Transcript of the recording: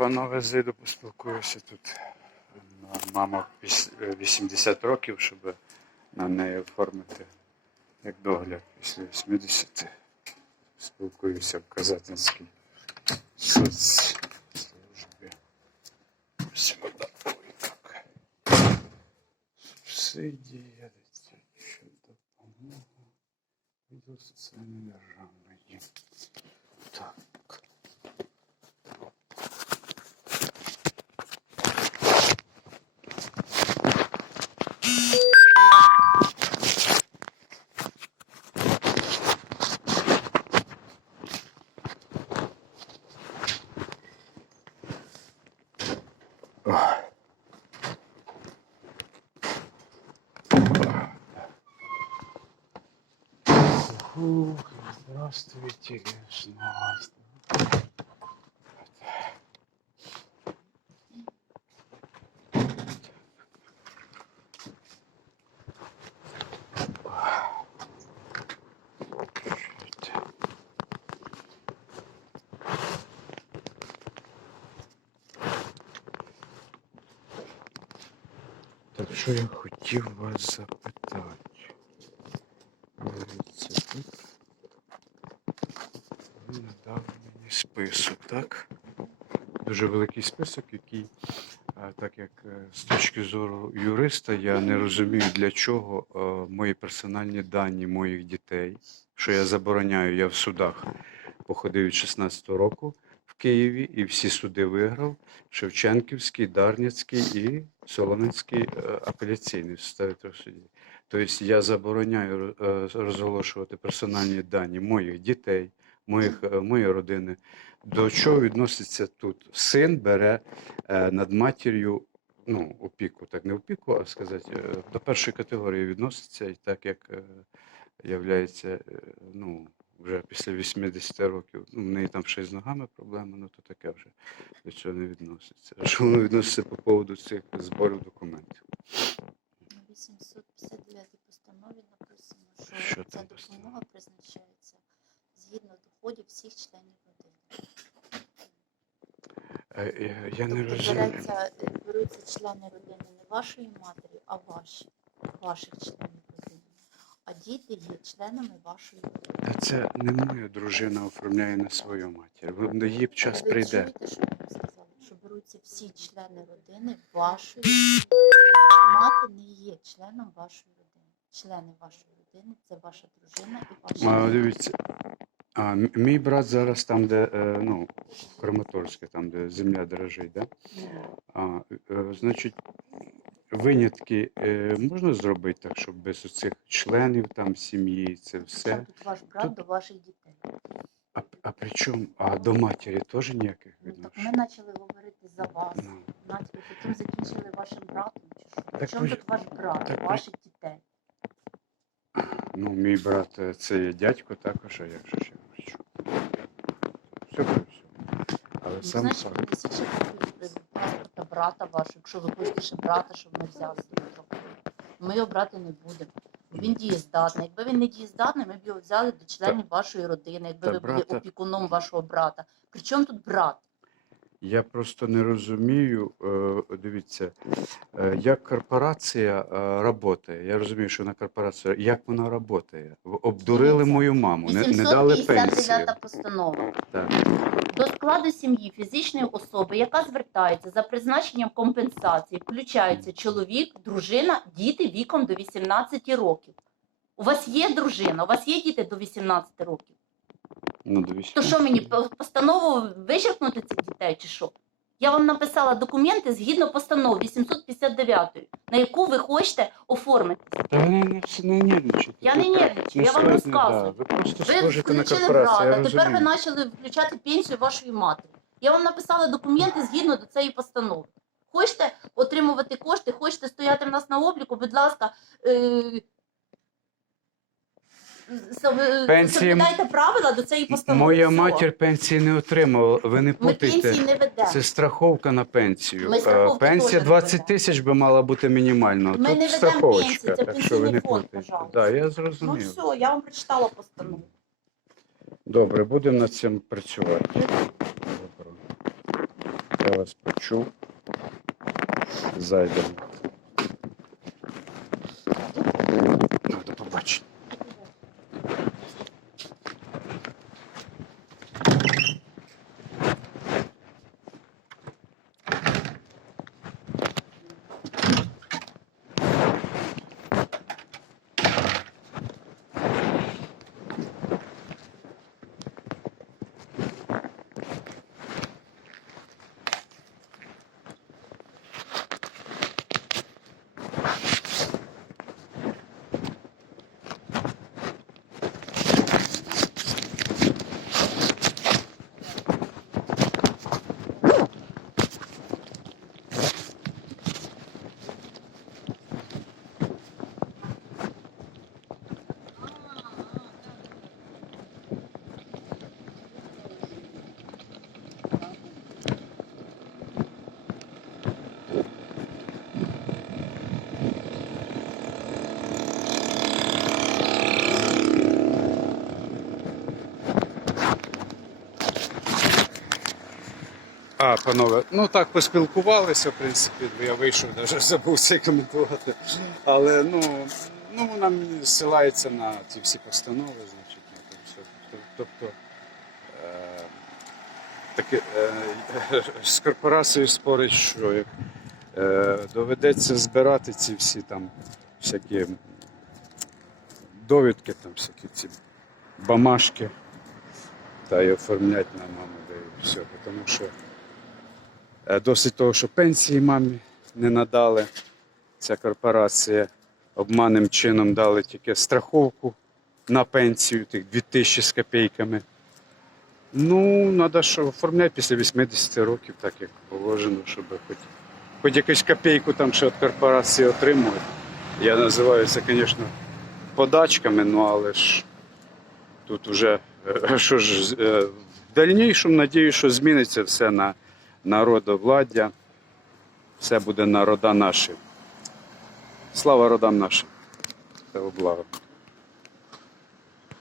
Панове зайду, поспілкуюся тут. Мама е, 80 років, щоб на неї оформити як догляд після 80. Спілкуюся в Казатинській соцслужбі. Ось вода. Ой, як. Субсидія, дитяча допомога. Відділ соціальної державної. Так. Фух, здравствуйте снова. Так що я хотів вас запитати? Тут надав мені список, так? Дуже великий список, який, так як е, з точки зору юриста, я не розумію, для чого е, мої персональні дані моїх дітей, що я забороняю, я в судах походив від 16-го року Києві і всі суди виграв. Шевченківський, Дарницький і Солом'янський е, апеляційний в составі трьох судів. Тобто я забороняю е, розголошувати персональні дані моїх дітей, моїх, е, моєї родини. До чого відноситься тут? Син бере над матір'ю ну, опіку, так не опіку, а сказати, до першої категорії відноситься, і так як являється, ну, вже після 80 років, ну, в неї там ще й з ногами проблеми, ну то таке вже до цього не відноситься. А що воно відноситься по поводу цих зборів документів? На 859 постанові написано, що, Що ця допомога призначається згідно доходів всіх членів родини. Е, Я не тобто розумію. е, беруться члени родини не вашої матері, а ваші, ваших членів. А діти є членами вашої родини. Та це не моя дружина оформляє на свою матір. Ви- на Її час Ви прийде. чуєте, що я вам сказала? Що беруться всі члени родини вашої мати не є членом вашої родини. Члени вашої родини це ваша дружина і ваша А, дивіться. А, м- мій брат зараз там, де е, ну, Краматорське, там, де земля дорожить, да? А, е, значить, винятки е, можна зробити так, щоб без цих членів там сім'ї, це все. Причому тут ваш брат Тут- до ваших дітей. А, а при чому? А до матері теж ніяких Ну, так ми відношень? почали говорити за вас. Ну. Потім закінчили вашим братом. Чи що? Так Причому ви ж- тут ваш брат, так ви- ваших дітей? Ну, мій брат е, це є дядько також, а як же ж я що? Все про все. Але Ну, сам значить, факт. ще брата вашого, якщо ви хочете ще брата, щоб ми взяли трохи. Ми його брати не будемо. Він дієздатний. Якби він не дієздатний, ми б його взяли до членів вашої родини, якби та ви були опікуном вашого брата. Причому тут брат? Я просто не розумію, е, дивіться, е, як корпорація працює. Я розумію, що вона корпорація, як вона працює. Обдурили мою маму, не, не дали пенсію. постанова. Так. До складу сім'ї фізичної особи, яка звертається за призначенням компенсації, включаються чоловік, дружина, діти віком до 18 років. У вас є дружина, у вас є діти до 18 років. Ну, дивіться. То що мені постанову вичеркнути цих дітей чи що? Я вам написала документи згідно постанови 859, на яку ви хочете оформити. Та ви не, не, не нервничайте. Я не нервничаю, я вам сьогодні, да, розказую. Ви просто Ви схожите на включили корпорацію, я тепер ви почали включати пенсію вашої матері. Я вам написала документи згідно до цієї постанови. Хочете отримувати кошти, хочете стояти в нас на обліку, будь ласка, е, Пенсії- соблюдайте правила до цієї постанови. Моя Все. матір пенсії не отримала, ви не Ми путайте. пенсії не ведемо. Це страховка на пенсію. Ми Е, страховки Пенсія теж 20 тисяч би мала бути мінімально. Ми Тут не ведемо страховочка, пенсії, це так що ви не фонд, пожалуйста. Да, я Ну зрозумів. все, я вам прочитала постанову. Добре, будемо над цим працювати. Добре. Я вас почув. Зайдемо. Ну, До побачення. А, панове, ну так поспілкувалися, в принципі, бо я вийшов, навіть забув це коментувати. Але ну, ну вона мені зсилається на ці всі постанови, значить, на те все. Тобто е, е, з корпорацією спорить, що як, е, доведеться збирати ці всі там всякі довідки, там всякі ці бамашки та й оформляти на маму, да і все. Тому що Досить того, що пенсії мамі не надали. Ця корпорація обманним чином дали тільки страховку на пенсію, тих 2000 з копійками. Ну, треба що оформляти після 80 років, так як положено, щоб хоч, хоч якусь копійку там ще від корпорації отримувати. Я називаю це, звісно, подачками, ну але ж тут вже е, що ж, е, в дальнішому надію, що зміниться все на народовладдя, все буде народа наші. Слава родам нашим. Це благо.